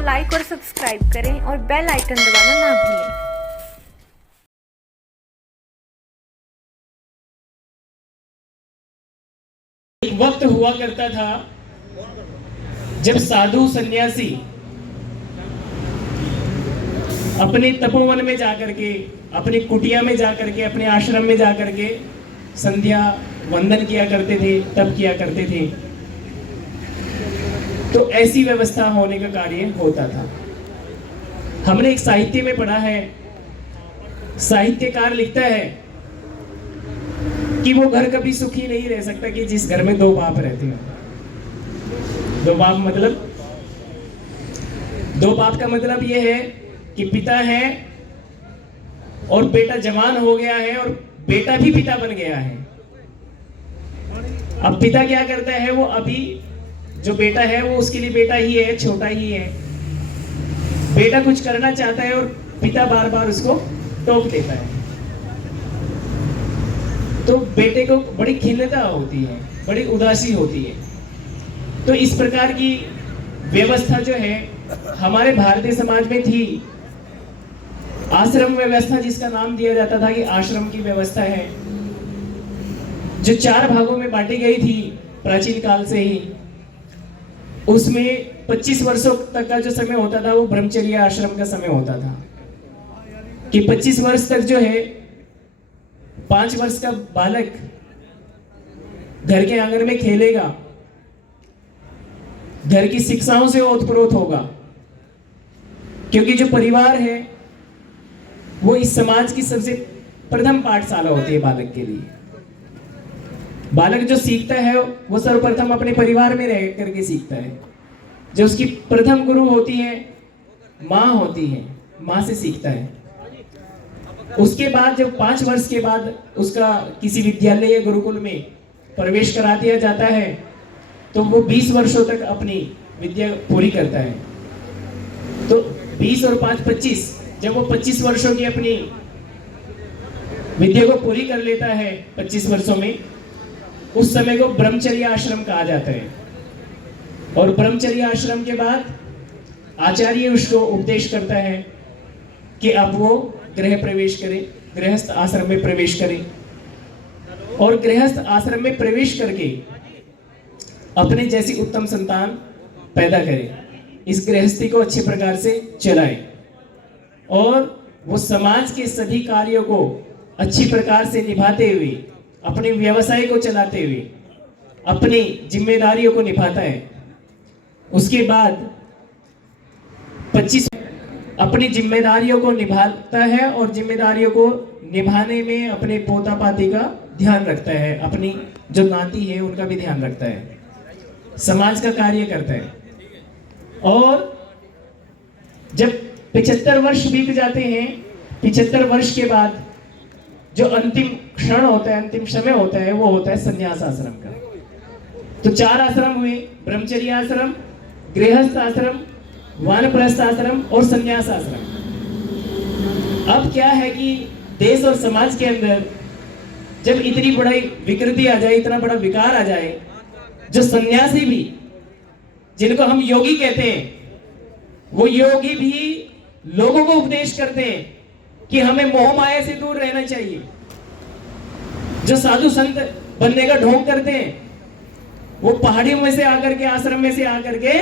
को लाइक और सब्सक्राइब करें और बेल आइकन दबाना ना भूलें। एक वक्त हुआ करता था जब साधु सन्यासी अपने तपोवन में जाकर के, अपनी कुटिया में जाकर के, अपने आश्रम में जाकर के संध्या वंदन किया करते थे, तप किया करते थे। तो ऐसी व्यवस्था होने का कार्य होता था। हमने एक साहित्य में पढ़ा है, साहित्यकार लिखता है कि वो घर कभी सुखी नहीं रह सकता कि जिस घर में दो बाप रहते हो। दो बाप मतलब, दो बाप का मतलब ये है कि पिता है और बेटा जवान हो गया है और बेटा भी पिता बन गया है। अब पिता क्या करता है, वो अभी जो बेटा है वो उसके लिए बेटा ही है, छोटा ही है। बेटा कुछ करना चाहता है और पिता बार बार उसको टोक देता है, तो बेटे को बड़ी खिन्नता होती है, बड़ी उदासी होती है। तो इस प्रकार की व्यवस्था जो है हमारे भारतीय समाज में थी। आश्रम व्यवस्था, जिसका नाम दिया जाता था कि आश्रम की व्यवस्था है, जो 4 भागों में बांटी गई थी प्राचीन काल से ही। उसमें 25 वर्षों तक का जो समय होता था वो ब्रह्मचर्य आश्रम का समय होता था कि 25 वर्ष तक जो है 5 वर्ष का बालक घर के आंगन में खेलेगा, घर की शिक्षाओं से ओतप्रोत होगा, क्योंकि जो परिवार है वो इस समाज की सबसे प्रथम पाठशाला होती है बालक के लिए। बालक जो सीखता है वो सर्वप्रथम अपने परिवार में रह करके सीखता है। जो उसकी प्रथम गुरु होती है माँ होती है, माँ से सीखता है। उसके बाद जब 5 वर्ष के बाद उसका किसी विद्यालय या गुरुकुल में प्रवेश करा दिया जाता है तो वो 20 वर्षों तक अपनी विद्या पूरी करता है। तो 20 और 5 25, जब वो 25 वर्षों की अपनी विद्या को पूरी कर लेता है 25 वर्षों में, उस समय को ब्रह्मचर्य आश्रम कहा जाता है। और ब्रह्मचर्य आश्रम के बाद आचार्य उसको उपदेश करता है कि अब वो गृह प्रवेश करे, गृहस्थ आश्रम में प्रवेश करे। और गृहस्थ आश्रम में प्रवेश करके अपने जैसी उत्तम संतान पैदा करे, इस गृहस्थी को अच्छे प्रकार से चलाए और वो समाज के सभी कार्यों को अच्छी प्रकार से निभाते हुए, अपने व्यवसाय को चलाते हुए अपनी जिम्मेदारियों को निभाता है। उसके बाद 25 अपनी जिम्मेदारियों को निभाता है और जिम्मेदारियों को निभाने में अपने पोता पाती का ध्यान रखता है, अपनी जो नाती है उनका भी ध्यान रखता है, समाज का कार्य करता है। और जब 75 वर्ष बीत जाते हैं, 75 वर्ष के बाद जो अंतिम क्षण होता है, अंतिम समय होता है, वो होता है संन्यास आश्रम का। तो 4 आश्रम हुए, ब्रह्मचर्य आश्रम, गृहस्थ आश्रम, वानप्रस्थ आश्रम और संन्यास आश्रम। अब क्या है कि देश और समाज के अंदर जब इतनी बड़ी विकृति आ जाए, इतना बड़ा विकार आ जाए, जो सन्यासी भी, जिनको हम योगी कहते हैं, वो योगी भी लोगों को उपदेश करते हैं कि हमें मोह माया से दूर रहना चाहिए। जो साधु संत बनने का ढोंग करते हैं, वो पहाड़ियों में से आकर के, आश्रम में से आकर के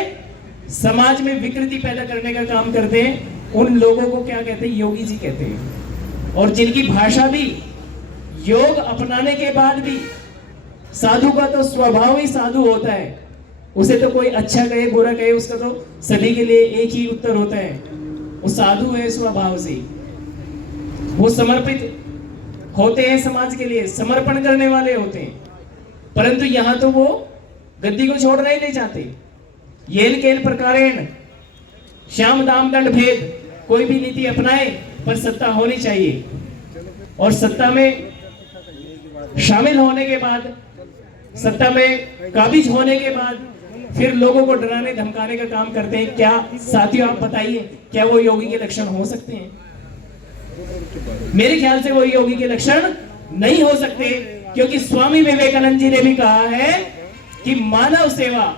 समाज में विकृति पैदा करने का काम करते हैं। उन लोगों को क्या कहते हैं? योगी जी कहते हैं। और जिनकी भाषा भी योग अपनाने के बाद भी, साधु का तो स्वभाव ही साधु होता है, उसे तो कोई अच्छा कहे बुरा कहे, उसका तो सभी के लिए एक ही उत्तर होता है, वो साधु है स्वभाव से। वो समर्पित होते हैं समाज के लिए, समर्पण करने वाले होते हैं। परंतु यहाँ तो वो गद्दी को छोड़ना ही नहीं चाहते। येन केन प्रकारेण श्याम दाम दंड भेद, कोई भी नीति अपनाए पर सत्ता होनी चाहिए। और सत्ता में शामिल होने के बाद, सत्ता में काबिज होने के बाद फिर लोगों को डराने धमकाने का काम करते हैं। क्या साथियों आप बताइए, क्या वो योगी के लक्षण हो सकते हैं? मेरे ख्याल से वो योगी के लक्षण नहीं हो सकते, क्योंकि स्वामी विवेकानंद जी ने भी कहा है कि मानव सेवा,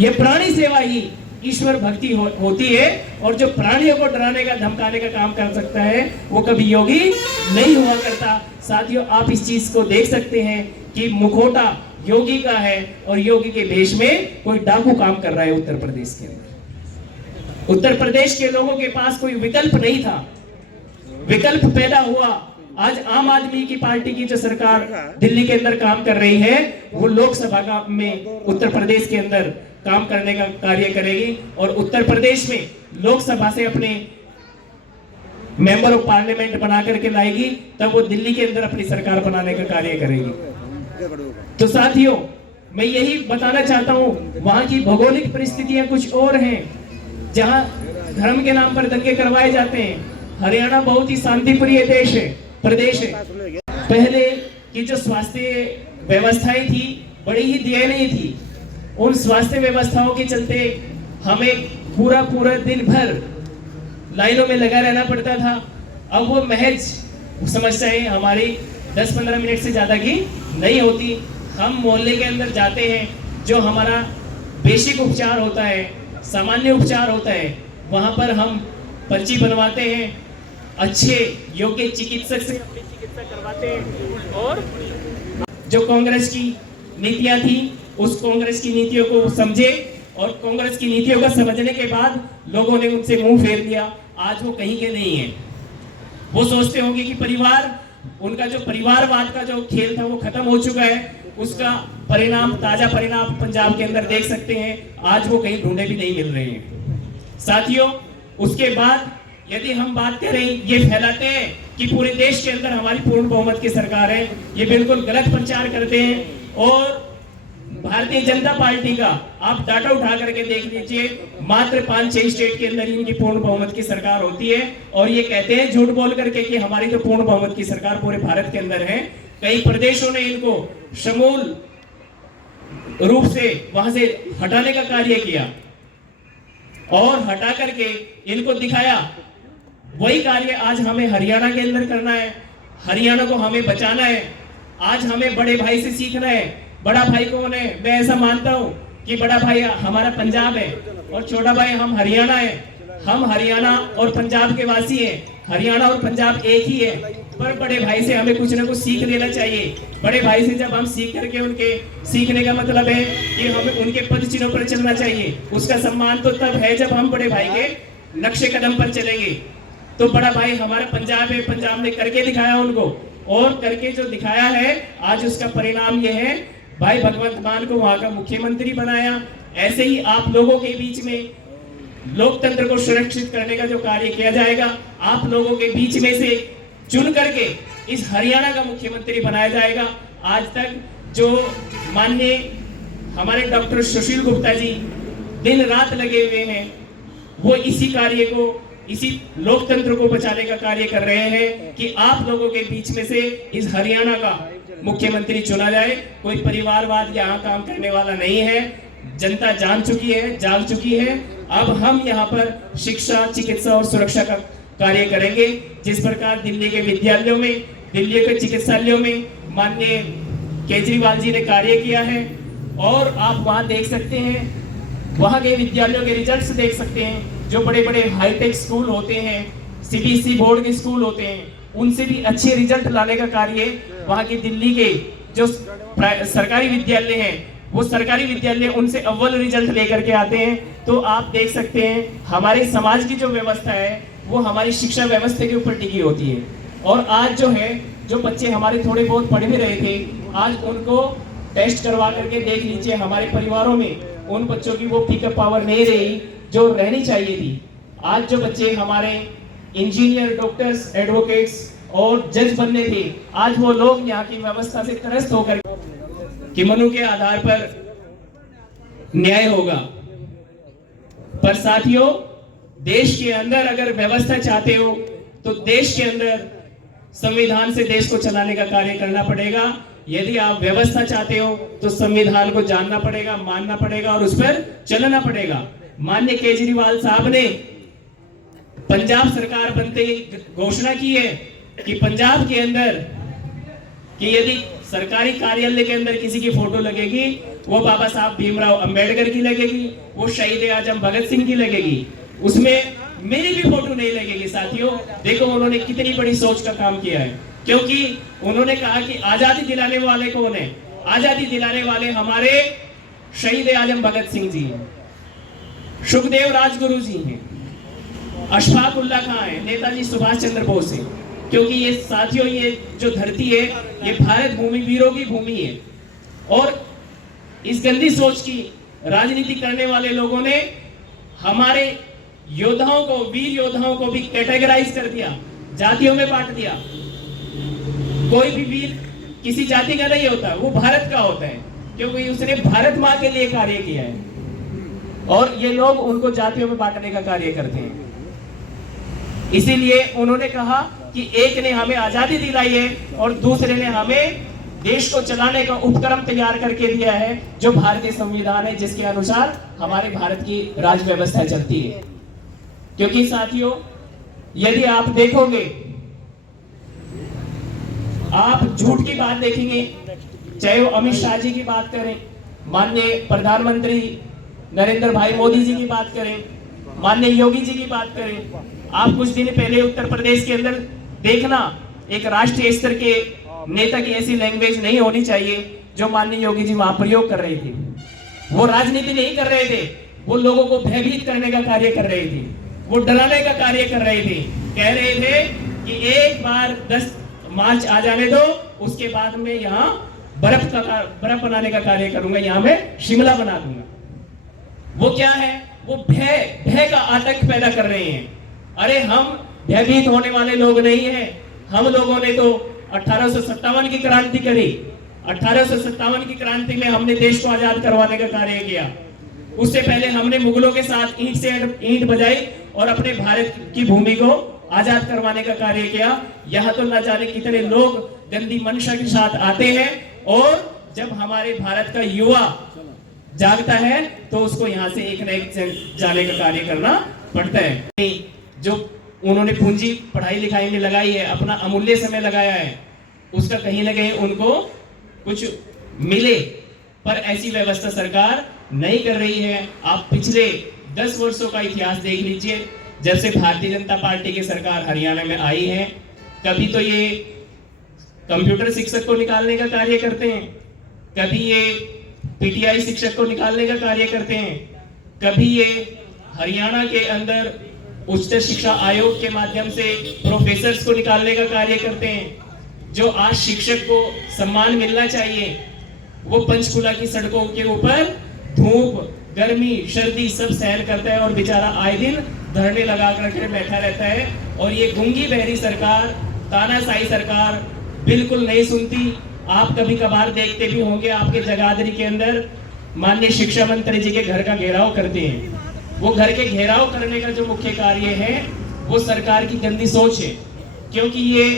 यह प्राणी सेवा ही ईश्वर भक्ति होती है, और जो प्राणियों को डराने का धमकाने का काम कर सकता है वो कभी योगी नहीं हुआ करता। साथियों, आप इस चीज को देख सकते हैं कि मुखौटा योगी का है और योगी के भेष में कोई डाकू काम कर रहा है उत्तर प्रदेश के अंदर। उत्तर प्रदेश के लोगों के पास कोई विकल्प नहीं था, विकल्प पैदा हुआ। आज आम आदमी की पार्टी की जो सरकार दिल्ली के अंदर काम कर रही है, वो लोकसभा का में उत्तर प्रदेश के अंदर काम करने का कार्य करेगी, और उत्तर प्रदेश में लोकसभा से अपने मेंबर ऑफ पार्लियामेंट बना करके लाएगी, तब वो दिल्ली के अंदर अपनी सरकार बनाने का कार्य करेगी। तो साथियों, मैं यही बताना चाहता हूं, वहां की भौगोलिक परिस्थितियां कुछ और हैं, जहां धर्म के नाम पर दंगे करवाए जाते हैं। हरियाणा बहुत ही शांतिप्रिय प्रदेश है। पहले की जो स्वास्थ्य व्यवस्थाएं थी बड़ी ही दयनीय थी। उन स्वास्थ्य व्यवस्थाओं के चलते हमें पूरा दिन भर लाइनों में लगा रहना पड़ता था। अब वो महज समस्याएं हमारी 10-15 मिनट से ज्यादा की नहीं होती। हम मोहल्ले के अंदर जाते हैं, जो हमारा बेसिक उपचार होता है, सामान्य उपचार होता है, वहां पर हम पर्ची बनवाते हैं, अच्छे योग्य चिकित्सक से अपनी चिकित्सा करवाते हैं। और जो कांग्रेस की नीतियां थी, उस कांग्रेस की नीतियों को समझे, और कांग्रेस की नीतियों को समझने के बाद लोगों ने उनसे मुंह फेर लिया। आज वो कहीं के नहीं है। वो सोचते होंगे कि परिवार, उनका जो परिवारवाद का जो खेल था वो खत्म हो चुका है। उसका परिणाम, ताजा परिणाम पंजाब के अंदर देख सकते हैं। आज वो कहीं ढूंढे भी नहीं मिल रहे हैं। साथियों, उसके बाद यदि हम बात करें, ये फैलाते हैं कि पूरे देश के अंदर हमारी पूर्ण बहुमत की सरकार है, ये बिल्कुल गलत प्रचार करते हैं। और भारतीय जनता पार्टी का आप डाटा उठा करके देख लीजिए, मात्र 5-6 स्टेट के अंदर इनकी पूर्ण बहुमत की सरकार होती है, और ये कहते हैं झूठ बोल करके कि हमारी तो पूर्ण बहुमत की सरकार पूरे भारत के अंदर है। कई प्रदेशों ने इनको समूल रूप से वहां से हटाने का कार्य किया, और हटा करके इनको दिखाया। वही कार्य आज हमें हरियाणा के अंदर करना है। हरियाणा को हमें बचाना है। आज हमें बड़े भाई से सीखना है। बड़ा भाई कौन है? मैं ऐसा मानता हूं कि बड़ा भाई हमारा पंजाब है, और छोटा भाई हम हरियाणा है। हम हरियाणा और पंजाब के वासी हैं। हरियाणा और पंजाब एक ही है, पर बड़े भाई से हमें कुछ ना कुछ सीख लेना चाहिए। बड़े भाई से जब हम सीख करके, उनके सीखने का मतलब है कि हमें उनके पद चिन्हों पर चलना चाहिए। उसका सम्मान तो तब है जब हम बड़े भाई के नक्शे कदम पर चलेंगे। तो बड़ा भाई हमारा पंजाब है, पंजाब ने करके दिखाया उनको, और करके जो दिखाया है आज उसका परिणाम यह है, भाई भगवंत मान को वहां का मुख्यमंत्री बनाया। ऐसे ही आप लोगों के बीच में लोकतंत्र को सुरक्षित करने का जो कार्य किया जाएगा, आप लोगों के बीच में से चुन करके इस हरियाणा का मुख्यमंत्री बनाया जाएगा। आज तक जो माननीय हमारे डॉक्टर सुशील गुप्ता जी दिन रात लगे हुए हैं, वो इसी कार्य को, इसी लोकतंत्र को बचाने का कार्य कर रहे हैं कि आप लोगों के बीच में से इस हरियाणा का मुख्यमंत्री चुना जाए। कोई परिवारवाद यहाँ काम करने वाला नहीं है। जनता जान चुकी है, जाग चुकी है। अब हम यहाँ पर शिक्षा, चिकित्सा और सुरक्षा का कार्य करेंगे। जिस प्रकार दिल्ली के विद्यालयों में, दिल्ली के चिकित्सालयों में माननीय केजरीवाल जी ने कार्य किया है, और आप वहाँ देख सकते हैं, वहाँ के विद्यालयों के रिजल्ट्स देख सकते हैं। जो बड़े बड़े हाईटेक स्कूल होते हैं, सीबीएसई बोर्ड के स्कूल होते हैं, उनसे भी अच्छे रिजल्ट लाने का कार्य वहाँ के दिल्ली के जो सरकारी विद्यालय हैं, वो सरकारी विद्यालय उनसे अव्वल रिजल्ट लेकर के आते हैं। तो आप देख सकते हैं हमारे समाज की जो व्यवस्था है वो हमारी शिक्षा व्यवस्था के ऊपर टिकी होती है। और आज जो है, जो बच्चे हमारे थोड़े बहुत पढ़ भी रहे थे, आज उनको टेस्ट करवा करके देख लीजिए, हमारे परिवारों में उन बच्चों की वो पिकअप पावर नहीं रही जो रहनी चाहिए थी। आज जो बच्चे हमारे इंजीनियर, डॉक्टर्स, एडवोकेट्स और जज बनने थे, आज वो लोग यहाँ की व्यवस्था से त्रस्त होकर कि मनु के आधार पर न्याय होगा। पर साथियों, देश के अंदर अगर व्यवस्था चाहते हो तो देश के अंदर संविधान से देश को चलाने का कार्य करना पड़ेगा। यदि आप व्यवस्था चाहते हो तो संविधान को जानना पड़ेगा, मानना पड़ेगा और उस पर चलना पड़ेगा। माननीय केजरीवाल साहब ने पंजाब सरकार बनते ही घोषणा की है कि पंजाब के अंदर कि यदि सरकारी कार्यालय के अंदर किसी की फोटो लगेगी वो बाबा साहब भीमराव अंबेडकर की लगेगी, वो शहीद आजम भगत सिंह की लगेगी, उसमें मेरी भी फोटो नहीं लगेगी। साथियों देखो उन्होंने कितनी बड़ी सोच का काम किया है, क्योंकि उन्होंने कहा कि आजादी दिलाने वाले कौन है? आजादी दिलाने वाले हमारे शहीद आजम भगत सिंह जी हैं, सुखदेव राजगुरु जी हैं, अशफाक उल्लाह खां है, नेताजी सुभाष चंद्र बोस है। क्योंकि ये साथियों ये जो धरती है ये भारत भूमि वीरों की भूमि है, और इस गंदी सोच की राजनीति करने वाले लोगों ने हमारे योद्धाओं को, वीर योद्धाओं को भी कैटेगराइज कर दिया, जातियों में बांट दिया। कोई भी वीर किसी जाति का नहीं होता, वो भारत का होता है, क्योंकि उसने भारत माँ के लिए कार्य किया है, और ये लोग उनको जातियों में बांटने का कार्य करते हैं। इसीलिए उन्होंने कहा कि एक ने हमें आजादी दिलाई है और दूसरे ने हमें देश को चलाने का उपक्रम तैयार करके दिया है, जो भारतीय संविधान है, जिसके अनुसार हमारे भारत की राज व्यवस्था चलती है। क्योंकि साथियों यदि आप देखोगे, आप झूठ की बात देखेंगे, चाहे वो अमित शाह जी की बात करें, माननीय प्रधानमंत्री नरेंद्र भाई मोदी जी की बात करें, माननीय योगी जी की बात करें, आप कुछ दिन पहले उत्तर प्रदेश के अंदर देखना, एक राष्ट्रीय स्तर के नेता की ऐसी लैंग्वेज नहीं होनी चाहिए जो माननीय योगी जी वहां प्रयोग कर रहे थे। वो राजनीति नहीं कर रहे थे, वो लोगों को भयभीत करने का कार्य कर रहे थे, वो डराने का कार्य कर रहे थे। कह रहे थे कि एक बार 10 मार्च आ जाने दो, उसके बाद में यहाँ बर्फ बनाने का कार्य करूंगा, यहाँ मैं शिमला बना दूंगा। वो क्या है? वो भय का आतंक पैदा कर रहे हैं। अरे हम भयभीत होने वाले लोग नहीं हैं। हम लोगों ने तो 1857 की क्रांति करी। 1857 की क्रांति में हमने देश को आजाद करवाने का कार्य किया। उससे पहले हमने मुगलों के साथ ईंट से ईंट बजाई और अपने भारत की भूमि को आजाद करवाने का कार्य किया। यहाँ तो न जाने कितने लोग गंदी मंशा के साथ आते हैं, और जब हमारे भारत का युवा जागता है तो उसको यहाँ से एक न एक जाने का कार्य करना पड़ता है। जो उन्होंने पूंजी पढ़ाई लिखाई में लगाई है, अपना अमूल्य समय लगाया है, उसका कहीं ना कहीं उनको कुछ मिले, पर ऐसी व्यवस्था सरकार नहीं कर रही है। आप पिछले 10 वर्षों का इतिहास देख लीजिए, जब से भारतीय जनता पार्टी की सरकार हरियाणा में आई है, कभी तो ये कंप्यूटर शिक्षक को निकालने का कार्य करते हैं, कभी ये पीटीआई शिक्षक को निकालने का कार्य करते हैं, कभी ये हरियाणा के अंदर उच्च शिक्षा आयोग के माध्यम से प्रोफेसर्स को निकालने का कार्य करते हैं। जो आज शिक्षक को सम्मान मिलना चाहिए, वो पंचकुला की सड़कों के ऊपर धूप, गर्मी, सर्दी सब सहन करता है, और बेचारा आए दिन धरने लगा करके बैठा रहता है। और ये गूंगी बहरी सरकार, तानाशाही सरकार बिल्कुल नहीं सुनती। आप कभी कभार देखते भी होंगे, आपके जगाधरी के अंदर माननीय शिक्षा मंत्री जी के घर का घेराव करते हैं। वो घर के घेराव करने का जो मुख्य कार्य है वो सरकार की गंदी सोच है, क्योंकि ये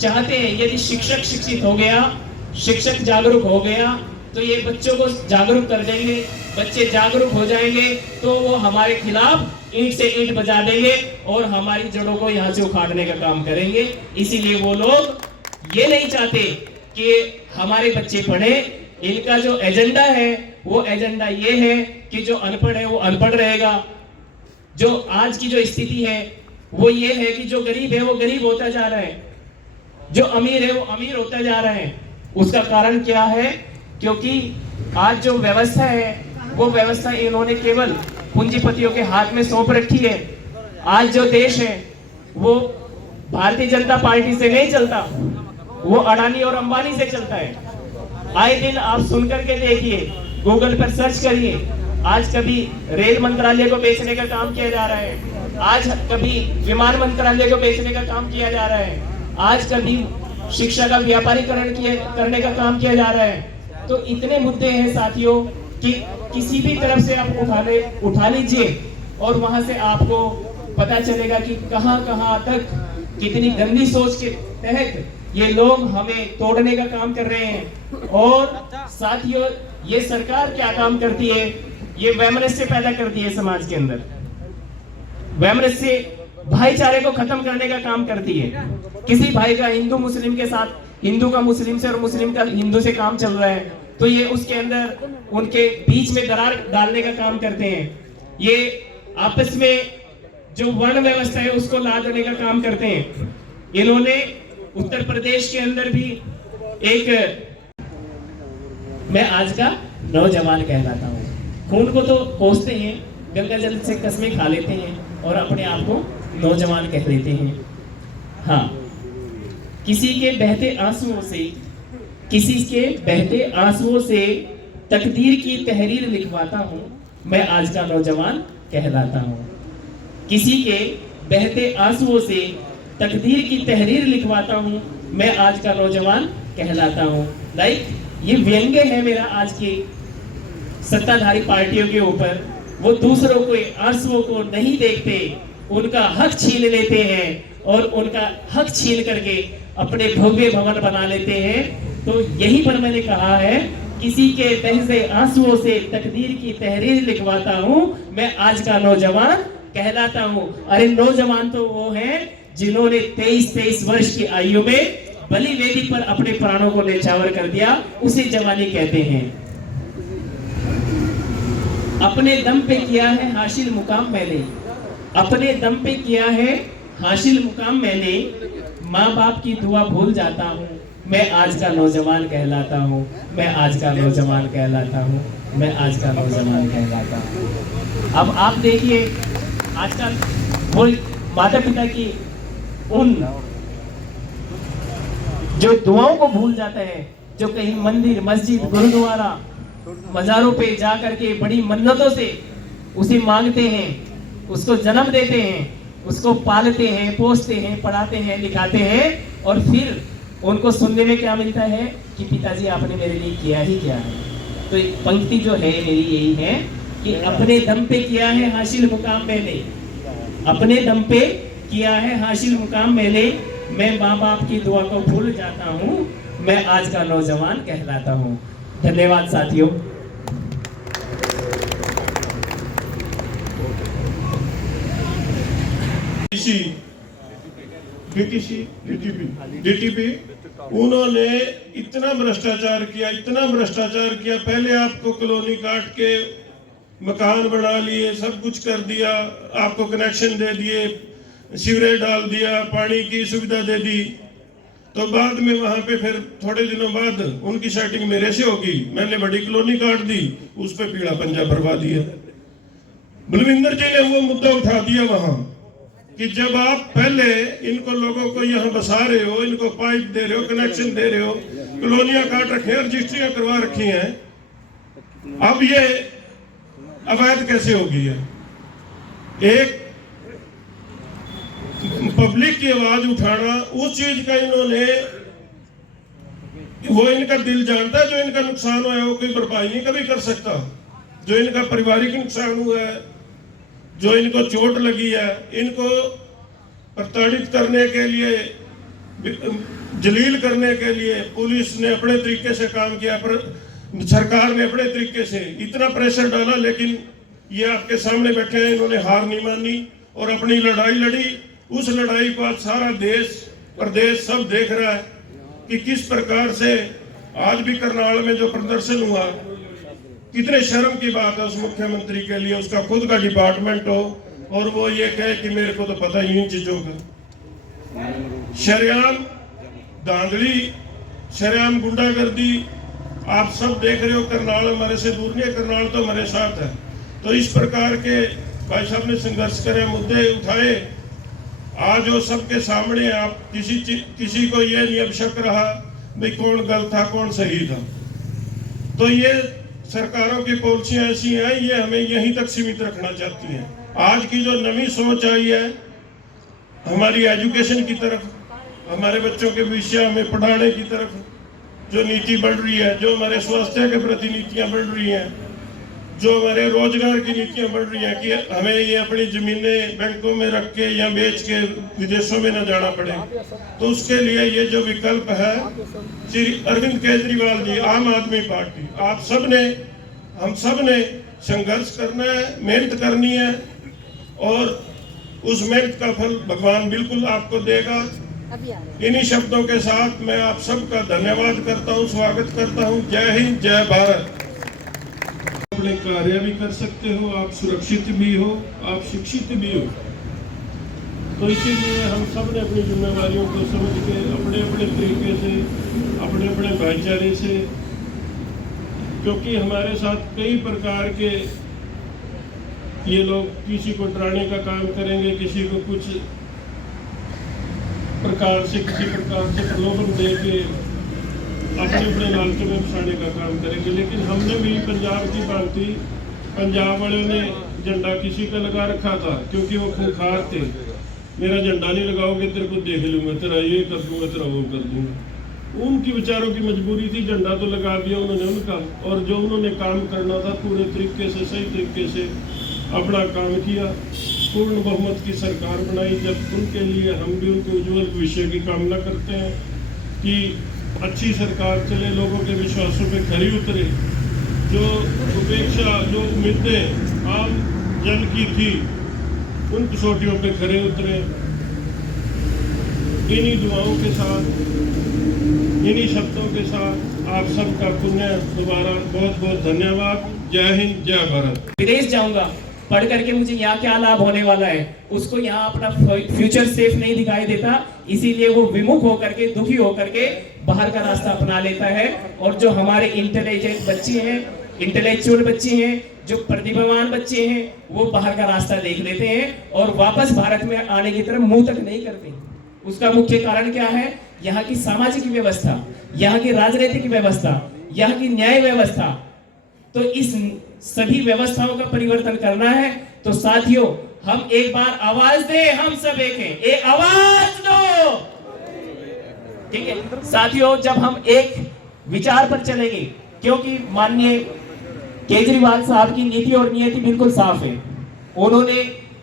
चाहते हैं यदि शिक्षक शिक्षित हो गया, शिक्षक जागरूक हो गया, तो ये बच्चों को जागरूक कर देंगे। बच्चे जागरूक हो जाएंगे तो वो हमारे खिलाफ ईंट से ईंट बजा देंगे और हमारी जड़ों को यहाँ से उखाड़ने का काम करेंगे। इसीलिए वो लोग ये नहीं चाहते कि हमारे बच्चे पढ़े। इनका जो एजेंडा है वो एजेंडा ये है कि जो अनपढ़ है वो अनपढ़ रहेगा। जो आज की जो स्थिति है वो ये है कि जो गरीब है वो गरीब होता जा रहा है, जो अमीर है वो अमीर होता जा रहा है। उसका कारण क्या है? क्योंकि आज जो व्यवस्था है वो व्यवस्था इन्होंने केवल पूंजीपतियों के हाथ में सौंप रखी है। आज जो देश है वो भारतीय जनता पार्टी से नहीं चलता, वो अडानी और अंबानी से चलता है। आए दिन आप सुन करके देखिए, गूगल पर सर्च करिए, आज कभी रेल मंत्रालय को बेचने का काम किया जा रहा है, आज कभी विमान मंत्रालय को बेचने का काम किया जा रहा है, आज कभी शिक्षा का व्यापारीकरण करने का काम किया जा रहा है। तो इतने मुद्दे हैं साथियों कि किसी भी तरफ से आप उठा लीजिए और वहां से आपको पता चलेगा कि कहां कहां तक कितनी गंदी सोच के तहत ये लोग हमें तोड़ने का काम कर रहे हैं। और साथियों ये सरकार क्या काम करती है? ये वैमनस्य पैदा करती है समाज के अंदर, वैमनस्य भाईचारे को खत्म करने का काम करती है। किसी भाई का हिंदू मुस्लिम के साथ, हिंदू का मुस्लिम से और मुस्लिम का हिंदू से काम चल रहा है, तो ये उसके अंदर उनके बीच में दरार डालने का काम करते हैं। ये आपस में जो वर्ण व्यवस्था है उसको ला देने का काम करते हैं। इन्होंने उत्तर प्रदेश के अंदर भी एक, मैं आज का नौजवान कहलाता हूँ। खून को तो कोसते हैं, गंगा जल से कस्में खा लेते हैं और अपने आप को नौजवान कह लेते हैं। हाँ, किसी के बहते आंसुओं से तकदीर की तहरीर लिखवाता हूँ, मैं आज का नौजवान कहलाता हूँ। किसी के बहते आंसुओं से तकदीर की तहरीर लिखवाता हूँ, मैं आज का नौजवान कहलाता हूँ। लाइक ये व्यंग्य है मेरा आज की सत्ताधारी पार्टियों के ऊपर। वो दूसरों के आंसुओं को नहीं देखते, उनका हक छीन लेते हैं और उनका हक छीन करके अपने भव्य भवन बना लेते हैं। तो यहीं पर मैंने कहा है, किसी के बहते आंसुओं से तकदीर की तहरीर लिखवाता हूँ, मैं आज का नौजवान कहलाता हूँ। अरे नौजवान तो वो हैं जिन्होंने 23 वर्ष की आयु में बलि वेदी पर अपने प्राणों को न्यौछावर कर दिया, उसे जवानी कहते हैं। अपने दम पे किया है हासिल मुकाम मैंने, अपने दम पे किया है हासिल मुकाम मैंने, माँ बाप की दुआ भूल जाता हूँ, मैं आज का नौजवान कहलाता हूँ, मैं आज का नौजवान कहलाता हूँ, मैं आज का नौजवान कहलाता हूँ। अब आप देखिए आजकल वो माता पिता की उन जो दुआओं को भूल जाते हैं, जो कहीं मंदिर मस्जिद गुरुद्वारा मज़ारों पे जा करके बड़ी मन्नतों से उसे मांगते हैं, उसको जन्म देते हैं, उसको पालते हैं, पोसते हैं, पढ़ाते हैं, लिखाते हैं, और फिर उनको सुनने में क्या मिलता है कि पिताजी आपने मेरे लिए किया ही क्या है। तो एक पंक्ति जो है मेरी यही है कि अपने दम पे किया है हासिल मुकाम मैंने, अपने दम पे किया है हासिल मुकाम मैंने, मैं माँ बाप की दुआ को भूल जाता हूँ, मैं आज का नौजवान कहलाता हूँ। धन्यवाद साथियों। डीटीपी उन्होंने इतना भ्रष्टाचार किया, पहले आपको कॉलोनी काट के मकान बना लिए, सब कुछ कर दिया, आपको कनेक्शन दे दिए, सीवरेज डाल दिया, पानी की सुविधा दे दी, तो बाद में वहां पे फिर थोड़े दिनों बाद उनकी सेटिंग मेरे से होगी, मैंने बड़ी कॉलोनी काट दी, उस पे पीड़ा पंजा भरवा दिया। बलविंदर जी ने वो मुद्दा उठा दिया वहां कि जब आप पहले इनको लोगों को यहाँ बसा रहे हो, इनको पाइप दे रहे हो, कनेक्शन दे रहे हो, कॉलोनियां काट रखी हैं, रजिस्ट्रियां करवा रखी हैं, अब ये अवैध कैसे होगी है? एक पब्लिक की आवाज उठाना, उस चीज का इन्होंने, वो इनका दिल जानता है, जो इनका नुकसान हुआ है वो कोई भरपाई नहीं कभी कर सकता। जो इनका पारिवारिक नुकसान हुआ है, जो इनको चोट लगी है, इनको प्रताड़ित करने के लिए, जलील करने के लिए पुलिस ने अपने तरीके से काम किया, पर सरकार ने अपने तरीके से इतना प्रेशर डाला, लेकिन ये आपके सामने बैठे हैं, इन्होंने हार नहीं मानी और अपनी लड़ाई लड़ी। उस लड़ाई को आज सारा देश प्रदेश सब देख रहा है कि किस प्रकार से आज भी करनाल में जो प्रदर्शन हुआ, कितने शर्म की बात है उस मुख्यमंत्री के लिए, उसका खुद का डिपार्टमेंट हो और वो ये कहे कि मेरे को तो पता ही नहीं चीजों का। शरेआम धांधली, शरेआम गुंडागर्दी आप सब देख रहे हो। करनाल हमारे से दूर नहीं है, करनाल तो हमारे साथ है। तो इस प्रकार के भाई साहब ने संघर्ष करे, मुद्दे उठाए, आज वो सबके सामने। आप किसी को ये नहीं अब शक रहा भाई कौन गलत था कौन सही था। तो ये सरकारों की पॉलिसियां ऐसी हैं, ये हमें यहीं तक सीमित रखना चाहती हैं। आज की जो नई सोच आई है हमारी एजुकेशन की तरफ, हमारे बच्चों के भविष्य हमें पढ़ाने की तरफ जो नीति बढ़ रही है, जो हमारे स्वास्थ्य के प्रति नीतियां बढ़ रही हैं, जो हमारे रोजगार की नीतियां बढ़ रही हैं कि हमें ये अपनी जमीनें बैंकों में रख के या बेच के विदेशों में न जाना पड़े, तो उसके लिए ये जो विकल्प है, श्री अरविंद केजरीवाल जी, आम आदमी पार्टी, आप सब ने, हम सब ने संघर्ष करना है, मेहनत करनी है और उस मेहनत का फल भगवान बिल्कुल आपको देगा। इन्हीं शब्दों के साथ मैं आप सबका धन्यवाद करता हूं, स्वागत करता हूं। जय हिंद, जय भारत। अपने कार्य भी कर सकते हो, आप सुरक्षित भी हो, आप शिक्षित भी हो। तो इसीलिए हम सब ने अपनी जिम्मेवारियों को समझ के अपने अपने तरीके से, अपने अपने भाईचारे से, क्योंकि हमारे साथ कई प्रकार के ये लोग किसी को डराने का काम करेंगे, किसी को कुछ प्रकार से किसी प्रकार से प्रलोभन दे के अपने अपने लालचों में फंसाने का काम करेंगे। लेकिन हमने भी पंजाब की भांति, पंजाब वालों ने झंडा किसी का लगा रखा था क्योंकि वो खूंखार थे। मेरा झंडा नहीं लगाओगे तेरे को देख लूंगा, तेरा ये कर दूंगा, तेरा वो कर दूंगा। उनकी बेचारों की मजबूरी थी, झंडा तो लगा दिया उन्होंने उनका, और जो उन्होंने काम करना था पूरे तरीके से, सही तरीके से अपना काम किया, पूर्ण बहुमत की सरकार बनाई। जब उनके लिए हम भी उनके उज्जवल भविष्य की कामना करते हैं कि अच्छी सरकार चले, लोगों के विश्वासों पे खरी उतरे, जो उपेक्षा, जो उम्मीदें आम जन की थी उन कसौटियों पे खरे उतरे। इन्हीं दुआओं के साथ, इन्हीं शब्दों के साथ आप सबका पुण्य दोबारा बहुत बहुत धन्यवाद। जय हिंद, जय भारत। विदेश जाऊंगा, पढ़ करके मुझे यहाँ क्या लाभ होने वाला है, उसको यहाँ अपना फ्यूचर सेफ नहीं दिखाई देता, इसीलिए वो विमुख होकर के, दुखी होकर के बाहर का रास्ता अपना लेता है। और जो हमारे इंटेलिजेंट बच्चे हैं, इंटेलेक्चुअल बच्चे हैं, जो प्रतिभावान बच्चे हैं, वो बाहर का रास्ता देख लेते हैं और वापस भारत में आने की तरफ मुंह तक नहीं करते। उसका मुख्य कारण क्या है? यहाँ की सामाजिक व्यवस्था, यहाँ की राजनीतिक व्यवस्था, यहाँ की न्याय व्यवस्था। तो इस सभी व्यवस्थाओं का परिवर्तन करना है तो साथियों हम एक बार आवाज दें, हम सब एक आवाज दो, ठीक है साथियों। जब हम एक विचार पर चलेंगे, क्योंकि माननीय केजरीवाल साहब की नीति और नियति बिल्कुल साफ है। उन्होंने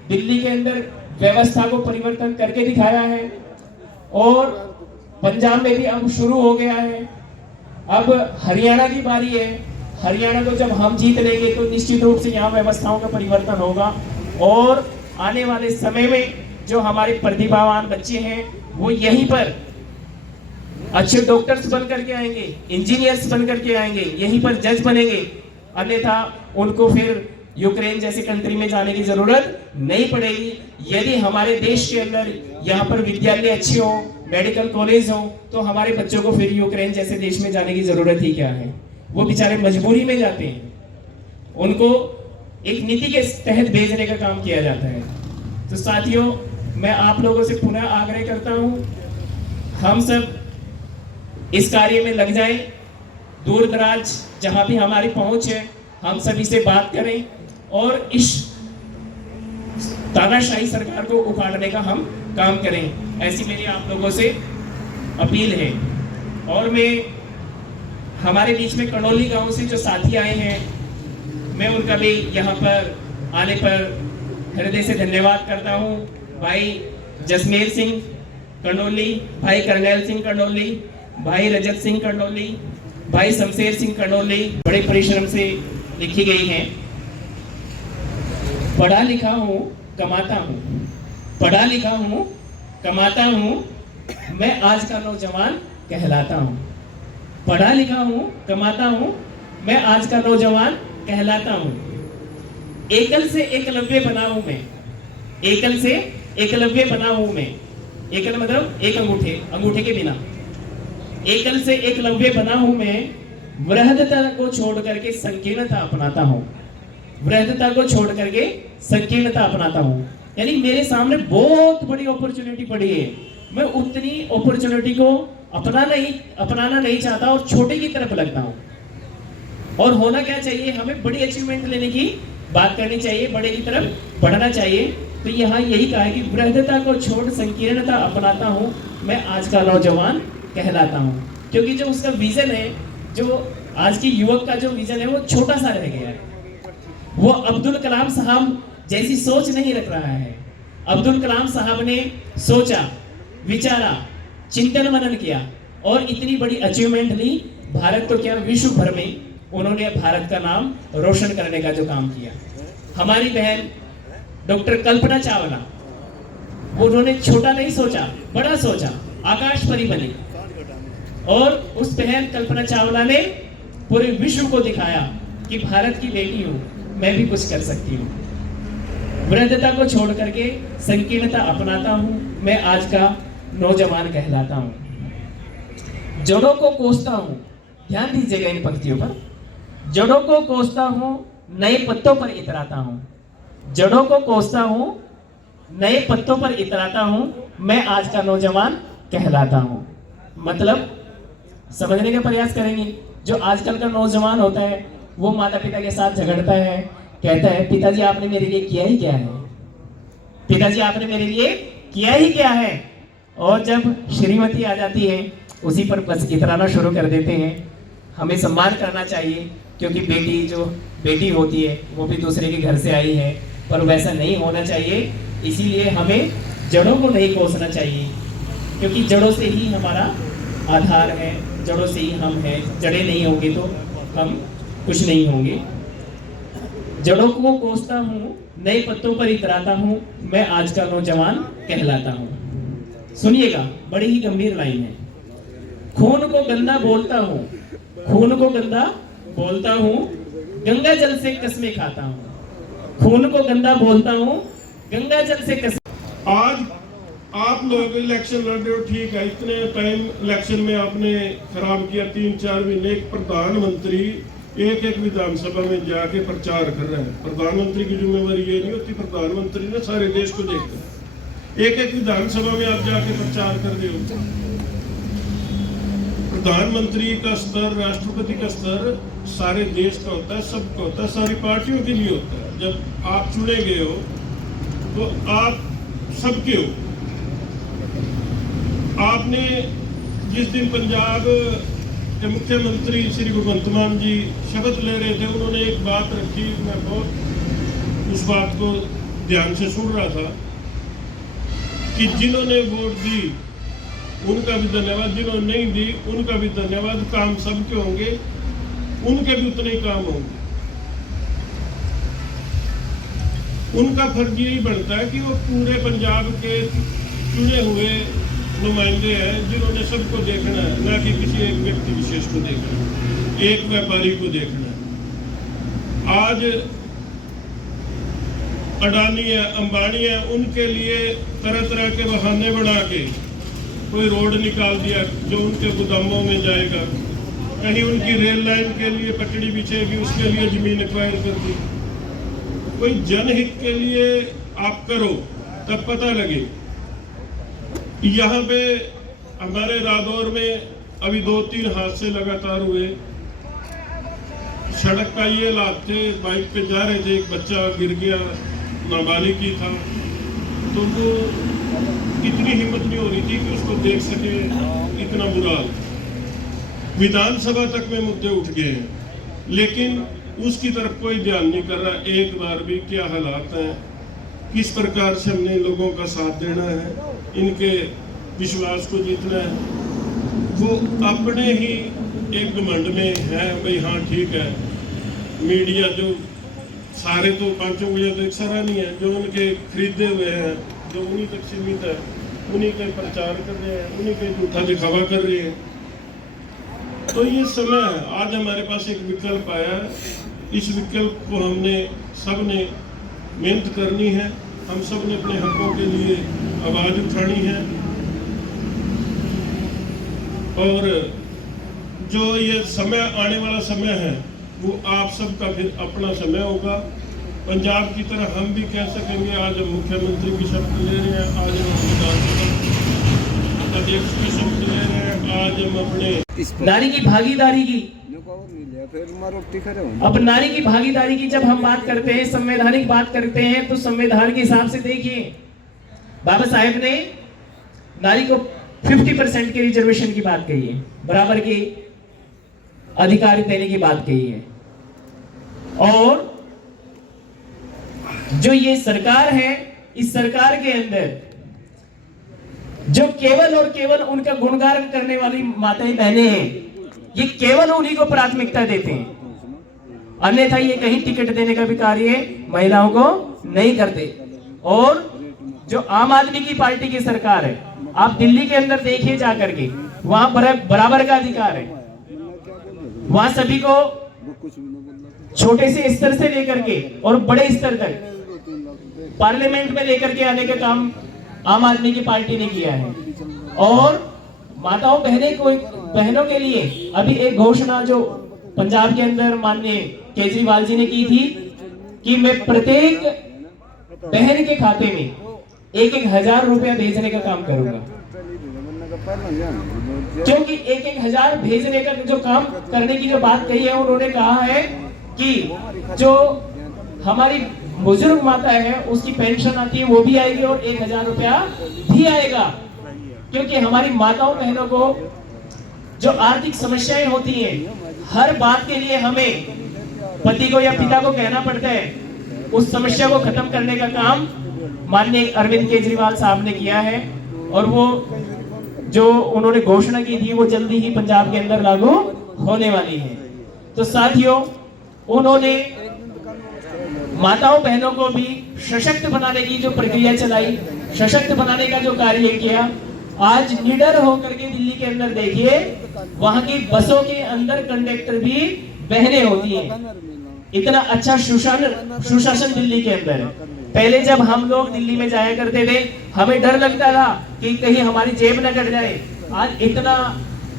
दिल्ली के अंदर व्यवस्था को परिवर्तन करके दिखाया है और पंजाब में भी अब शुरू हो गया है। अब हरियाणा की बारी है। हरियाणा को जब हम जीत लेंगे तो निश्चित रूप से यहाँ व्यवस्थाओं का परिवर्तन होगा और आने वाले समय में जो हमारे प्रतिभावान बच्चे हैं वो यहीं पर अच्छे डॉक्टर्स बन करके आएंगे, इंजीनियर्स बन करके आएंगे, यहीं पर जज बनेंगे। अन्यथा उनको फिर यूक्रेन जैसे कंट्री में जाने की जरूरत नहीं पड़ेगी। यदि हमारे देश के अंदर यहाँ पर विद्यालय अच्छे हो, मेडिकल कॉलेज हो, तो हमारे बच्चों को फिर यूक्रेन जैसे देश में जाने की जरूरत ही क्या है। वो बेचारे मजबूरी में जाते हैं, उनको एक नीति के तहत भेजने का काम किया जाता है। तो साथियों मैं आप लोगों से पुनः आग्रह करता हूं, हम सब इस कार्य में लग जाएं, दूर दराज जहां भी हमारी पहुंच है हम सभी से बात करें और इस तानाशाही सरकार को उखाड़ने का हम काम करें, ऐसी मेरी आप लोगों से अपील है। और मैं हमारे बीच में कनौली गांव से जो साथी आए हैं, मैं उनका भी यहाँ पर आने पर हृदय से धन्यवाद करता हूँ। भाई जसमेर सिंह कनौली, भाई करनैल सिंह कनौली, भाई रजत सिंह कनौली, भाई शमशेर सिंह कनौली, बड़े परिश्रम से लिखी गई हैं। पढ़ा लिखा हूँ कमाता हूँ, पढ़ा लिखा हूँ कमाता हूँ, मैं आज का नौजवान कहलाता हूँ। पढ़ा लिखा हूँ कमाता हूँ, मैं आज का नौजवान कहलाता हूँ। एकल से एकलव्य बना हूँ मैं, एकल से एकलव्य बना हूँ मैं। एकल मतलब एक अंगूठे, अंगूठे के बिना। एकल से एकलव्य बना हूँ मैं, वृहदता को छोड़ करके संकीर्णता अपनाता हूँ। वृहदता को छोड़ करके संकीर्णता अपनाता हूँ, यानी मेरे सामने बहुत बड़ी अपॉर्चुनिटी पड़ी है, मैं उतनी अपॉर्चुनिटी को अपनाना नहीं चाहता और छोटे की तरफ लगता हूँ। और होना क्या चाहिए, हमें बड़ी अचीवमेंट लेने की बात करनी चाहिए, बड़े की तरफ बढ़ना चाहिए। तो यहाँ यही कहा है कि वृहदता को छोड़ संकीर्णता अपनाता हूँ, मैं आज का नौजवान कहलाता हूँ। क्योंकि जो उसका विजन है, जो आज की युवक का जो विजन है वो छोटा सा रह गया है। वो अब्दुल कलाम साहब जैसी सोच नहीं रख रहा है। अब्दुल कलाम साहब ने सोचा, विचारा, चिंतन मनन किया और इतनी बड़ी अचीवमेंट ली। भारत तो क्या, विश्व भर में उन्होंने भारत का नाम रोशन करने का जो काम किया। हमारी बहन डॉक्टर कल्पना चावला, उन्होंने छोटा नहीं सोचा, बड़ा सोचा। आकाश परी बनी और उस पहल कल्पना चावला ने पूरे विश्व को दिखाया कि भारत की बेटी हूं, मैं भी कुछ कर सकती हूं। वृद्धता को छोड़ करके संकीर्णता अपनाता हूं, मैं आज का नौजवान कहलाता हूं। जड़ों को कोसता हूं, ध्यान दीजिएगा इन पंक्तियों पर। जड़ों को कोसता हूं, नए पत्तों पर इतराता हूं। जड़ों को कोसता हूं, नए पत्तों पर इतराता हूं, मैं आज का नौजवान कहलाता हूं। मतलब समझने का प्रयास करेंगे। जो आजकल का नौजवान होता है वो माता पिता के साथ झगड़ता है, कहता है पिताजी आपने मेरे लिए किया ही क्या है, पिताजी आपने मेरे लिए किया ही क्या है। और जब श्रीमती आ जाती है उसी पर बस इतराना शुरू कर देते हैं। हमें सम्मान करना चाहिए क्योंकि बेटी होती है वो भी दूसरे के घर से आई है, पर वैसा नहीं होना चाहिए। इसीलिए हमें जड़ों को नहीं कोसना चाहिए क्योंकि जड़ों से ही हमारा आधार है, जड़ों से ही हम हैं। जड़ें नहीं होंगे तो हम कुछ नहीं होंगे। जड़ों को कोसता हूँ, नए पत्तों पर इतराता हूँ, मैं आज का नौजवान कहलाता हूँ। सुनिएगा, बड़ी ही गंभीर लाइन है। खून को गंदा बोलता हूँ, खून को गंदा बोलता हूँ, गंगा जल से कस्में खाता हूँ। खून को गंदा बोलता हूँ, गंगा जल से कसमें। आज आप लोग इलेक्शन लड़ रहे हो, ठीक है, इतने टाइम इलेक्शन में आपने खराब किया, 3-4 महीने। एक प्रधानमंत्री एक विधानसभा में जाके प्रचार कर रहे हैं। प्रधानमंत्री की जिम्मेवारी ये नहीं होती, प्रधानमंत्री ने सारे देश को देखना है। एक विधानसभा में आप जाके प्रचार कर रहे हो। प्रधानमंत्री का स्तर, राष्ट्रपति का स्तर सारे देश का होता है, सबका होता है, सारी पार्टियों के लिए होता है। जब आप चुने गए हो तो आप सबके हो। आपने जिस दिन पंजाब के मुख्यमंत्री श्री भगवंत मान जी शपथ ले रहे थे, उन्होंने एक बात रखी, मैं बहुत उस बात को ध्यान से सुन रहा था कि जिन्होंने वोट दी उनका भी धन्यवाद, जिन्होंने नहीं दी उनका भी धन्यवाद। काम सबके होंगे, उनके भी उतने ही काम होंगे। उनका फर्ज यही बनता है कि वो पूरे पंजाब के चुने हुए नुमाइंदे हैं जिन्होंने सबको देखना है, ना कि किसी एक व्यक्ति विशेष को देखना है, एक व्यापारी को देखना है। आज अडानी है, अंबानी है, उनके लिए तरह तरह के बहाने बना के कोई रोड निकाल दिया जो उनके गोदामों में जाएगा, कहीं उनकी रेल लाइन के लिए पटड़ी बिछेगी उसके लिए जमीन एक्वायर कर दी। कोई जनहित के लिए आप करो तब पता लगे। यहाँ पे हमारे रादौर में अभी 2-3 हादसे लगातार हुए। सड़क का ये हालात थे, बाइक पे जा रहे थे, एक बच्चा गिर गया, नाबालिग ही था, तो वो इतनी हिम्मत नहीं हो रही थी कि उसको देख सके, इतना बुरा। विधानसभा तक में मुद्दे उठ गए हैं लेकिन उसकी तरफ कोई ध्यान नहीं कर रहा। एक बार भी क्या हालात हैं, किस प्रकार से हमने लोगों का साथ देना है, इनके विश्वास को जीतना है। वो अपने ही एक घमंड में है, भाई हाँ ठीक है। मीडिया जो सारे तो 5 उंगलियां तो एक सारा नहीं है, जो उनके खरीदे हुए हैं, जो उन्हीं तक सीमित है, उन्हीं का प्रचार कर रहे हैं, उन्हीं का झूठा दिखावा कर रहे हैं। तो ये समय है, आज हमारे पास एक विकल्प आया। इस विकल्प को हमने सबने मेहनत करनी है, हम सब ने अपने हकों के लिए आवाज उठानी है। और जो ये समय आने वाला समय है वो आप सबका फिर अपना समय होगा। पंजाब की तरह हम भी कह सकेंगे, आज हम मुख्यमंत्री की शपथ ले रहे हैं, आज हम विधानसभा अध्यक्ष की शपथ ले रहे हैं, आज हम अपने नारी की भागीदारी की, अब नारी की भागीदारी की जब हम बात करते हैं, संवैधानिक बात करते हैं, तो संविधान के हिसाब से देखिए बाबा साहेब ने नारी को 50% के रिजर्वेशन की बात कही है, बराबर की अधिकार देने की बात कही है। और जो ये सरकार है, इस सरकार के अंदर जो केवल और केवल उनका गुणगान करने वाली माताएं बहनें हैं, ये केवल उन्हीं को प्राथमिकता देते हैं, अन्यथा ये कहीं टिकट देने का भी कार्य महिलाओं को नहीं करते। और जो आम आदमी की पार्टी की सरकार है, आप दिल्ली के अंदर देखिए जा करके, वहां बराबर का अधिकार है। वहां सभी को छोटे से स्तर से लेकर के और बड़े स्तर तक पार्लियामेंट में लेकर के आने का काम आम आदमी की पार्टी ने किया है। और माताओं बहनों के लिए अभी एक घोषणा जो पंजाब के अंदर माननीय केजरीवाल जी ने की थी कि मैं प्रत्येक बहन के खाते में 1,000 रुपया भेजने का काम करूंगा। क्योंकि 1,000 भेजने का जो काम करने की जो बात कही है, उन्होंने कहा है कि जो हमारी बुजुर्ग माता है उसकी पेंशन आती है वो भी आएगी और 1,000 रुपया भी आएगा। क्योंकि हमारी माताओं बहनों को जो आर्थिक समस्याएं होती हैं, हर बात के लिए हमें पति को या पिता को कहना पड़ता है, उस समस्या को खत्म करने का काम माननीय अरविंद केजरीवाल साहब ने किया है। और वो जो उन्होंने घोषणा की थी वो जल्दी ही पंजाब के अंदर लागू होने वाली है। तो साथियों, उन्होंने माताओं बहनों को भी सशक्त बनाने की जो प्रक्रिया चलाई, सशक्त बनाने का जो कार्य किया, आज निडर होकर के दिल्ली के अंदर देखिए, वहां की बसों के अंदर कंडक्टर भी बहनें होती हैं। इतना अच्छा सुशासन दिल्ली के अंदर है। पहले जब हम लोग दिल्ली में जाया करते थे, हमें डर लगता था कि कहीं हमारी जेब न कट जाए। आज इतना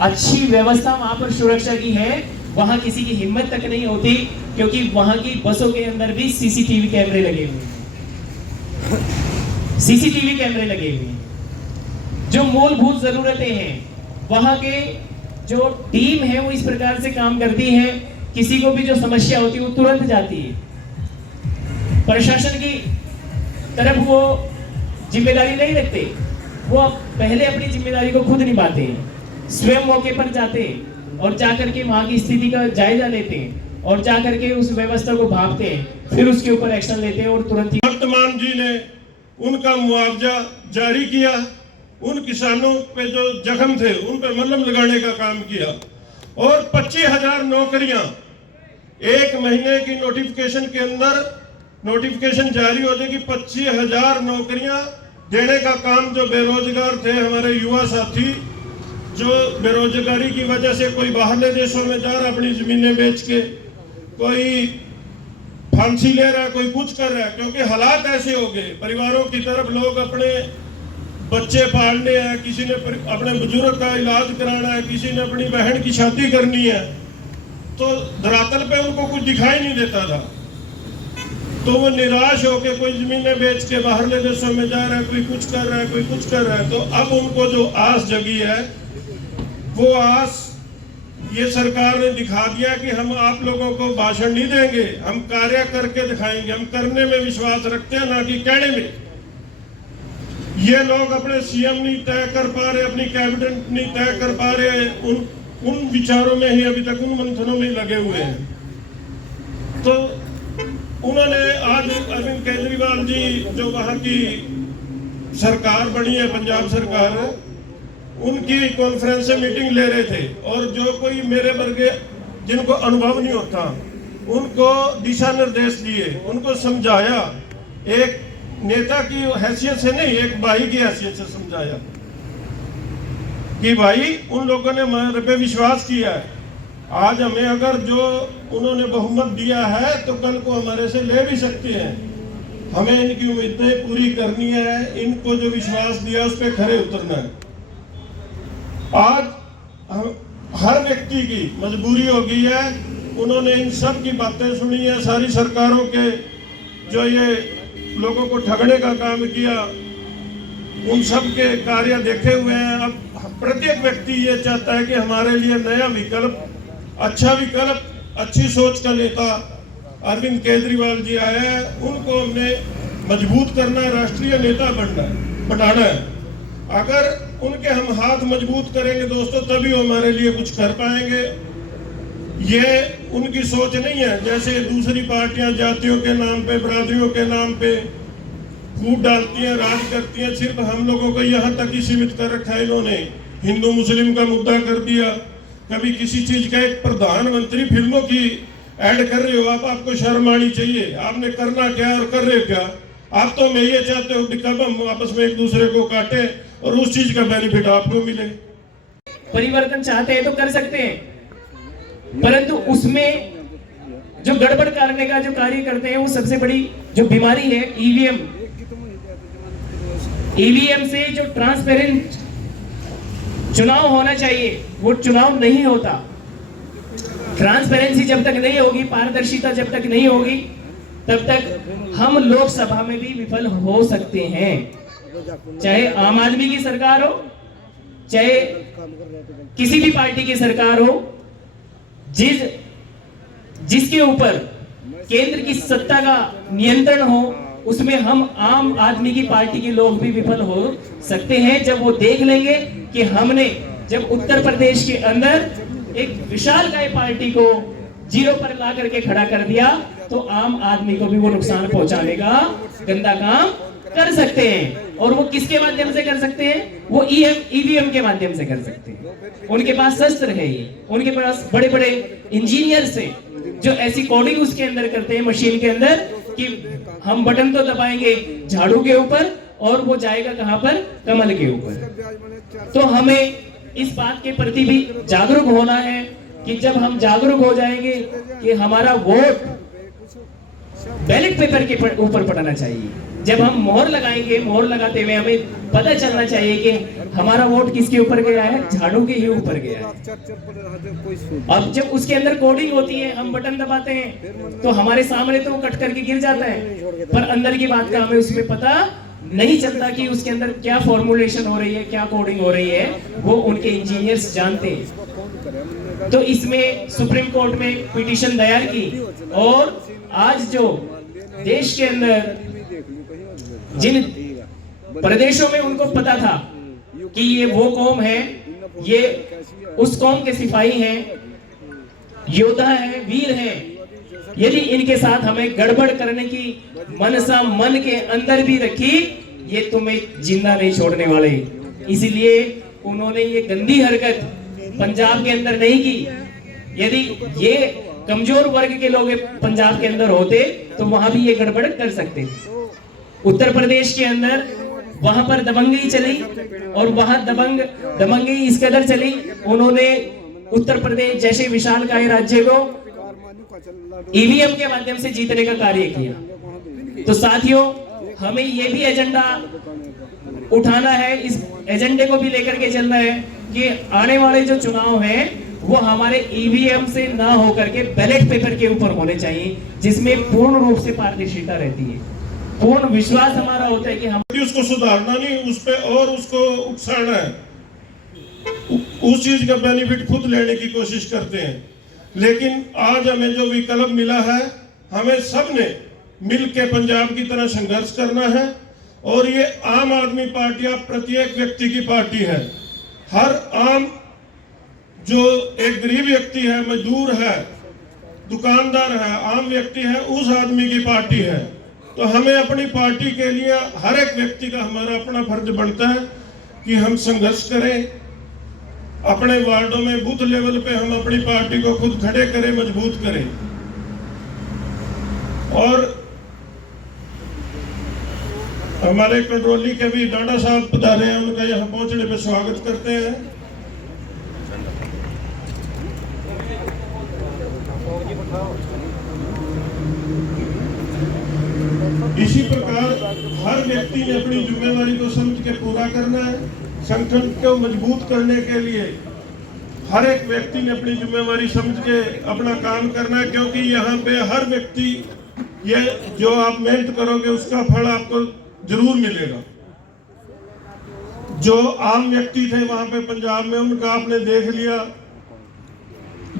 अच्छी व्यवस्था वहां पर सुरक्षा की है, वहां किसी की हिम्मत तक नहीं होती, क्योंकि वहां की बसों के अंदर भी सीसीटीवी कैमरे लगे हुए हैं। सीसीटीवी कैमरे लगे हुए हैं। जो मूलभूत जरूरतें हैं, वहां के जो टीम है वो इस प्रकार से काम करती है, किसी को भी जो समस्या होती है वो तुरंत जाती है। प्रशासन की तरफ वो जिम्मेदारी नहीं रखते, वो पहले अपनी जिम्मेदारी को खुद निभाते हैं, स्वयं मौके पर जाते हैं और जाकर के वहां की स्थिति का जायजा लेते हैं और जाकर के उस व्यवस्था को भांपते हैं, फिर उसके ऊपर एक्शन लेते हैं और तुरंत ही। वर्तमान जी ने उनका मुआवजा जारी किया, उन किसानों पे जो जख्म थे उन पे मलहम लगाने का काम किया और 25,000 नौकरियां एक महीने की नोटिफिकेशन के अंदर नोटिफिकेशन जारी हो जाएगी। 25,000 नौकरियां देने का काम जो बेरोजगार थे हमारे युवा साथी, जो बेरोजगारी की वजह से कोई बाहरले देशों में जा रहा अपनी जमीनें बेच के, कोई फांसी ले रहा है, कोई कुछ कर रहा है, क्योंकि हालात ऐसे हो गए। परिवारों की तरफ लोग अपने बच्चे पालने हैं, किसी ने अपने बुजुर्ग का इलाज कराना है, किसी ने अपनी बहन की शादी करनी है, तो धरातल पे उनको कुछ दिखाई नहीं देता था। तो वो निराश होकर कोई जमीनें बेच के बाहरले देशों में जा रहा है, कोई कुछ कर रहा है, कोई कुछ कर रहा है। तो अब उनको जो आस जगी है, वो आस ये सरकार ने दिखा दिया कि हम आप लोगों को भाषण नहीं देंगे, हम कार्य करके दिखाएंगे। हम करने में विश्वास रखते हैं, ना कि कहने में। ये लोग अपने सीएम नहीं तय कर पा रहे, अपनी कैबिनेट नहीं तय कर पा रहे, उन विचारों में ही अभी तक उन मंथनों में लगे हुए हैं। तो उन्होंने आज अरविंद केजरीवाल जी जो वहां की सरकार बनी है, पंजाब सरकार, उनकी कॉन्फ्रेंस से मीटिंग ले रहे थे और जो कोई मेरे वर्गे जिनको अनुभव नहीं होता उनको दिशा निर्देश दिए, उनको समझाया, एक नेता की हैसियत से नहीं, एक भाई की हैसियत से समझाया कि भाई उन लोगों ने हमारे पे विश्वास किया है, आज हमें अगर जो उन्होंने बहुमत दिया है तो कल को हमारे से ले भी सकते हैं, हमें इनकी उम्मीदें पूरी करनी है, इनको जो विश्वास दिया उस पर खरे उतरना है। आज हर व्यक्ति की मजबूरी हो गई है, उन्होंने इन सब की बातें सुनी है, सारी सरकारों के जो ये लोगों को ठगने का काम किया, उन सब के कार्य देखे हुए हैं। अब प्रत्येक व्यक्ति ये चाहता है कि हमारे लिए नया विकल्प, अच्छा विकल्प, अच्छी सोच का नेता अरविंद केजरीवाल जी आए हैं, उनको हमने मजबूत करना है, राष्ट्रीय नेता बनाना है। अगर उनके हम हाथ मजबूत करेंगे दोस्तों, तभी वो हमारे लिए कुछ कर पाएंगे। ये उनकी सोच नहीं है जैसे दूसरी पार्टियां जातियों के नाम पे, बरादरियों के नाम पे फूट डालती हैं, राज करती हैं। सिर्फ हम लोगों को यहाँ तक ही सीमित कर रखा है इन्होंने, हिंदू मुस्लिम का मुद्दा कर दिया। कभी किसी चीज का एक प्रधानमंत्री फिल्मों की ऐड कर रहे हो आप, आपको शर्म आनी चाहिए। आपने करना क्या और कर रहे हो क्या? आप तो मैं ये चाहते हो कि कब हम आपस में एक दूसरे को काटें और उस चीज का बेनिफिट आपको मिले। परिवर्तन चाहते हैं तो कर सकते हैं, परंतु उसमें जो गड़बड़ करने का जो कार्य करते हैं वो सबसे बड़ी जो बीमारी है ईवीएम। ईवीएम से जो ट्रांसपेरेंट चुनाव होना चाहिए वो चुनाव नहीं होता। ट्रांसपेरेंसी जब तक नहीं होगी, पारदर्शिता जब तक नहीं होगी, तब तक हम लोकसभा में भी विफल हो सकते हैं। चाहे आम आदमी की सरकार हो, चाहे किसी भी पार्टी की सरकार हो, जिसके ऊपर केंद्र की सत्ता का नियंत्रण हो, उसमें हम आम आदमी की पार्टी के लोग भी विफल हो सकते हैं। जब वो देख लेंगे कि हमने जब उत्तर प्रदेश के अंदर एक विशालकाय पार्टी को जीरो पर ला करके खड़ा कर दिया, तो आम आदमी को भी वो नुकसान पहुंचाने का गंदा काम कर सकते हैं। और वो किसके माध्यम से कर सकते हैं? वो ईवीएम के माध्यम से कर सकते हैं। उनके पास शस्त्र है, ये उनके पास बड़े बड़े इंजीनियर्स हैं जो ऐसी कोडिंग उसके अंदर करते हैं मशीन के अंदर कि हम बटन तो दबाएंगे झाड़ू के ऊपर और वो जाएगा कहां पर? कमल के ऊपर। तो हमें इस बात के प्रति भी जागरूक होना है कि जब हम जागरूक हो जाएंगे कि हमारा वोट बैलेट पेपर के ऊपर पड़ना चाहिए। जब हम मोहर लगाएंगे, मोहर लगाते हुए हमें पता चलना चाहिए कि हमारा वोट किसके ऊपर गया है? झाड़ू के ही ऊपर गया है। अब जब उसके अंदर कोडिंग होती है, हम बटन दबाते हैं तो हमारे सामने तो कट करके गिर जाता है, पर अंदर की बात का हमें उसमें पता नहीं चलता कि उसके अंदर क्या फॉर्मुलेशन हो रही है, क्या कोडिंग हो रही है, वो उनके इंजीनियर्स जानते हैं। तो इसमें सुप्रीम कोर्ट में पिटीशन दायर की और आज जो देश के अंदर जिन प्रदेशों में उनको पता था कि ये वो कौम है, ये उस कौम के सिपाही हैं, योद्धा हैं, वीर हैं, यदि इनके साथ हमें गड़बड़ करने की मनसा मन के अंदर भी रखी, ये तुम्हें जिंदा नहीं छोड़ने वाले। इसीलिए उन्होंने ये गंदी हरकत पंजाब के अंदर नहीं की। यदि ये कमजोर वर्ग के लोग पंजाब के अंदर होते तो वहां भी ये गड़बड़ कर सकते। उत्तर प्रदेश के अंदर वहां पर दबंगई चली और वहां दबंगई इस कदर चली, उन्होंने उत्तर प्रदेश जैसे विशालकाय राज्य को ईवीएम के माध्यम से जीतने का कार्य किया। तो साथियों, हमें ये भी एजेंडा उठाना है, इस एजेंडे को भी लेकर के चलना है कि आने वाले जो चुनाव हैं वो हमारे ईवीएम से ना होकर के बैलेट पेपर के ऊपर होने चाहिए, जिसमें पूर्ण रूप से पारदर्शिता रहती है। पूर्ण विश्वास हमारा होता है कि हम उसको सुधारना नहीं, उस पे और उसको उकसाना है, उस चीज का बेनिफिट खुद लेने की कोशिश करते हैं। लेकिन आज हमें जो विकल्प मिला है, हमें सबने मिलकर पंजाब की तरह संघर्ष करना है। और ये आम आदमी पार्टी प्रत्येक व्यक्ति की पार्टी है। हर आम जो एक गरीब व्यक्ति है, मजदूर है, दुकानदार है, आम व्यक्ति है, उस आदमी की पार्टी है। तो हमें अपनी पार्टी के लिए हर एक व्यक्ति का हमारा अपना फर्ज बनता है कि हम संघर्ष करें, अपने वार्डों में बूथ लेवल पे हम अपनी पार्टी को खुद खड़े करें, मजबूत करें। और हमारे कंट्रोली के भी डाडा साहब पधारे हैं, उनका यहाँ पहुंचने पे स्वागत करते हैं। इसी प्रकार हर व्यक्ति ने अपनी जिम्मेदारी को समझ के पूरा करना है। संगठन को मजबूत करने के लिए हर एक व्यक्ति ने अपनी जिम्मेदारी समझ के अपना काम करना है, क्योंकि यहाँ पे हर व्यक्ति, ये जो आप मेहनत करोगे उसका फल आपको जरूर मिलेगा। जो आम व्यक्ति थे वहां पे पंजाब में, उनका आपने देख लिया।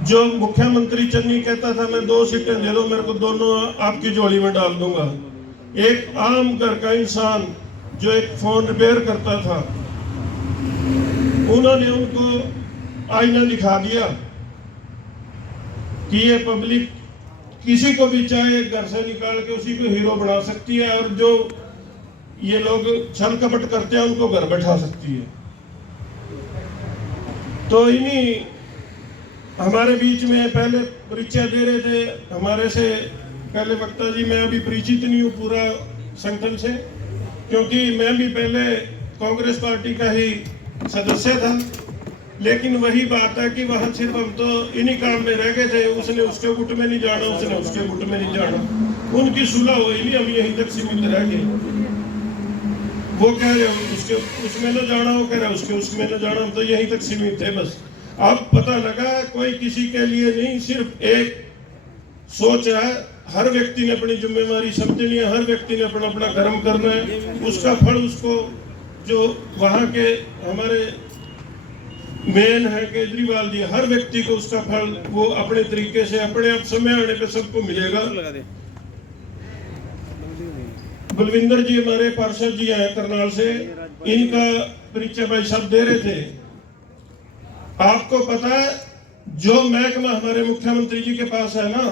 जो मुख्यमंत्री चन्नी कहता था मैं 2 सीटें दे दो मेरे को, दोनों आपकी झोली में डाल दूंगा। एक आम घर का इंसान जो एक फोन रिपेयर करता था, उन्होंने उनको आईना दिखा दिया कि ये पब्लिक किसी को भी चाहे घर से निकाल के उसी को हीरो बना सकती है, और जो ये लोग छल कपट करते हैं उनको घर बैठा सकती है। तो इन्हीं हमारे बीच में पहले परिचय दे रहे थे हमारे से पहले वक्ता जी। मैं अभी परिचित नहीं हूँ पूरा संगठन से, क्योंकि मैं भी पहले कांग्रेस पार्टी का ही सदस्य था, लेकिन वही बात है कि वहां सिर्फ हम तो इन्हीं काम में रह गए थे। उसने उसके गुट में नहीं जाना, उसने उसके गुट में नहीं जाना, उनकी सुलह हुई नहीं, हम यहीं तक सीमित रह गए। वो कह रहे उसके उसमें न जाना, वो कह रहे उसके उसमें न जाना, हम तो यहीं तक सीमित थे बस। अब पता लगा कोई किसी के लिए नहीं, सिर्फ एक सोच है, हर व्यक्ति ने अपनी जिम्मेदारी समझनी है, हर व्यक्ति ने अपना अपना कर्म करना है, उसका फल उसको, जो वहां के हमारे मेन है केजरीवाल जी, हर व्यक्ति को उसका फल वो अपने तरीके से अपने आप समय आने पे सबको मिलेगा। बलविंदर जी हमारे पार्षद जी हैं करनाल से, इनका परिचय भाई साहब दे रहे थे। आपको पता है जो महकमा हमारे मुख्यमंत्री जी के पास है ना,